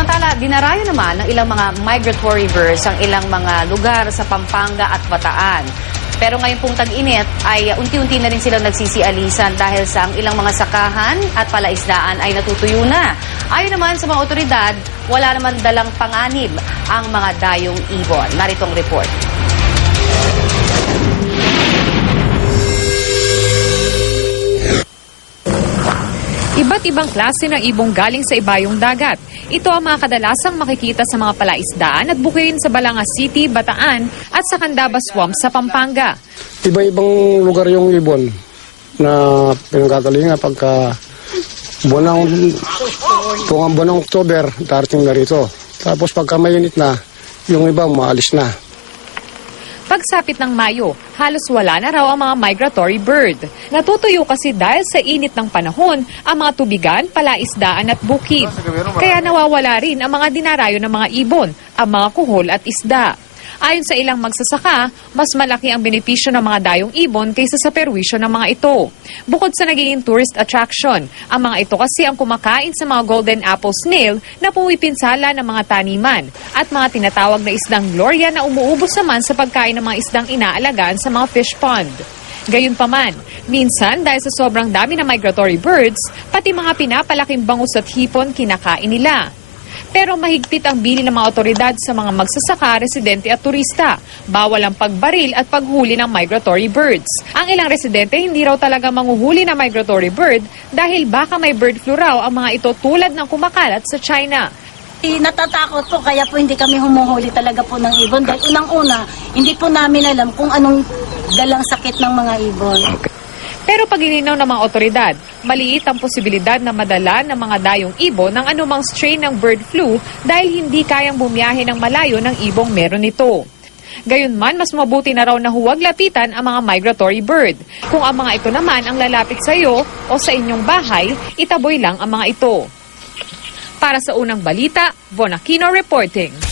Samantala, dinarayo naman ng ilang mga migratory birds ang ilang mga lugar sa Pampanga at Bataan. Pero ngayon pong tag-init ay unti-unti na rin silang nagsisialisan dahil sa ang ilang mga sakahan at palaisdaan ay natutuyo na. Ayon naman sa mga otoridad, wala naman dalang panganib ang mga dayong ibon. Narito ang report. Iba't ibang klase ng ibong galing sa ibayong dagat. Ito ang mga kadalasang makikita sa mga palaisdaan at bukirin sa Balanga City, Bataan at sa Candaba Swamp sa Pampanga. Iba-ibang lugar yung ibon na pinagkakalinga pagka buwan ng October, darating na rito. Tapos pagka mainit na, yung iba maalis na. Pagsapit ng Mayo, halos wala na raw ang mga migratory bird. Natutuyo kasi dahil sa init ng panahon ang mga tubigan, palaisdaan at bukid. Kaya nawawala rin ang mga dinarayo ng mga ibon, ang mga kuhol at isda. Ayon sa ilang magsasaka, mas malaki ang benepisyo ng mga dayong ibon kaysa sa perwisyo ng mga ito. Bukod sa nagiging tourist attraction, ang mga ito kasi ang kumakain sa mga golden apple snail na pumipinsala ng mga taniman at mga tinatawag na isdang gloria na umuubos naman sa pagkain ng mga isdang inaalagaan sa mga fish pond. Gayunpaman, minsan dahil sa sobrang dami ng migratory birds, pati mga pinapalaking bangus at hipon kinakain nila. Pero mahigpit ang bili ng mga otoridad sa mga magsasaka, residente at turista. Bawal ang pagbaril at paghuli ng migratory birds. Ang ilang residente hindi raw talaga manguhuli ng migratory bird dahil baka may bird flu raw ang mga ito tulad ng kumakalat sa China. Natatakot po kaya po hindi kami humuhuli talaga po ng ibon. Dahil unang-una, hindi po namin alam kung anong dalang sakit ng mga ibon. Pero pag ininaw ng mga otoridad, maliit ang posibilidad na madala ng mga dayong ibon ng anumang strain ng bird flu dahil hindi kayang bumiyahe ng malayo ng ibong meron ito. Gayunman, mas mabuti na raw na huwag lapitan ang mga migratory bird. Kung ang mga ito naman ang lalapit sa iyo o sa inyong bahay, itaboy lang ang mga ito. Para sa unang balita, Von Aquino reporting.